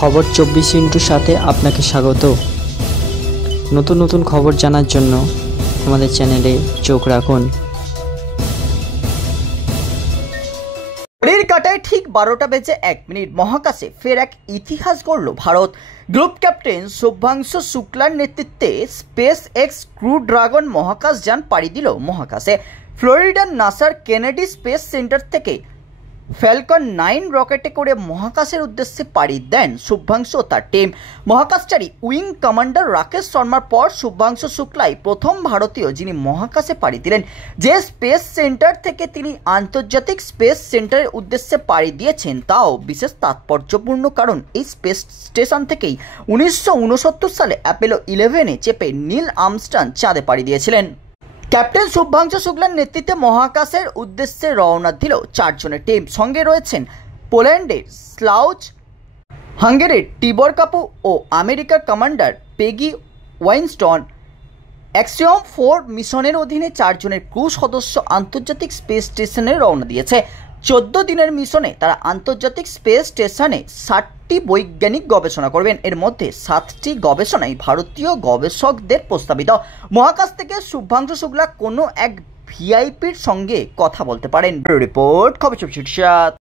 খবর 24 সাথে আপনাকে স্বাগত। নতুন নতুন খবর জানার জন্য আমাদের চ্যানেলে চোখ রাখুন। ঘড়ির কাঁটায় ঠিক 12:01 মহাকাশে ফের এক ইতিহাস গড়ল ভারত। গ্রুপ ক্যাপ্টেন শুভাংশু শুক্লার নেতৃত্বে স্পেস এক্স ক্রু ড্রাগন মহাকাশযান পাড়ি দিল মহাকাশে। ফ্লোরিডার নাসার কেনেডি স্পেস সেন্টার থেকে ফ্যালকন 9 রকেটে করে মহাকাশের উদ্দেশ্যে পাড়ি দেন শুভাংশু ও তার টিম। মহাকাশচারী উইং কমান্ডার রাকেশ শর্মার পর শুভাংশু শুক্লাই প্রথম ভারতীয় যিনি মহাকাশে পাড়ি দিলেন। যে স্পেস সেন্টার থেকে তিনি আন্তর্জাতিক স্পেস সেন্টারের উদ্দেশ্যে পাড়ি দিয়েছেন তাও বিশেষ তাৎপর্যপূর্ণ, কারণ এই স্পেস স্টেশন থেকেই 1969 সালে অ্যাপোলো 11-এ চেপে নীল আর্মস্ট্রং চাঁদে পাড়ি দিয়েছিলেন। ক্যাপ্টেন শুভাংশু শুক্লার নেতৃত্বে মহাকাশের উদ্দেশ্যে রওনা দিল 4 জনের টিম। সঙ্গে রয়েছেন পোল্যান্ডের স্লাউচ, হাঙ্গেরির টিবর কাপু ও আমেরিকার কমান্ডার পেগি ওয়াইনস্টন। অ্যাক্সিওম 4 মিশনের অধীনে 4 জনের ক্রু সদস্য আন্তর্জাতিক স্পেস স্টেশনে রওনা দিয়েছে। 14 দিনের মিশনে তারা আন্তর্জাতিক স্পেস স্টেশনে 60টি বৈজ্ঞানিক গবেষণা করবেন। এর মধ্যে 7টি গবেষণায় ভারতীয় গবেষকদের প্রস্তাবিত। মহাকাশ থেকে শুভাংশু শুক্লা কোনো এক ভিআইপির সঙ্গে কথা বলতে পারেন। রিপোর্ট খবর 24।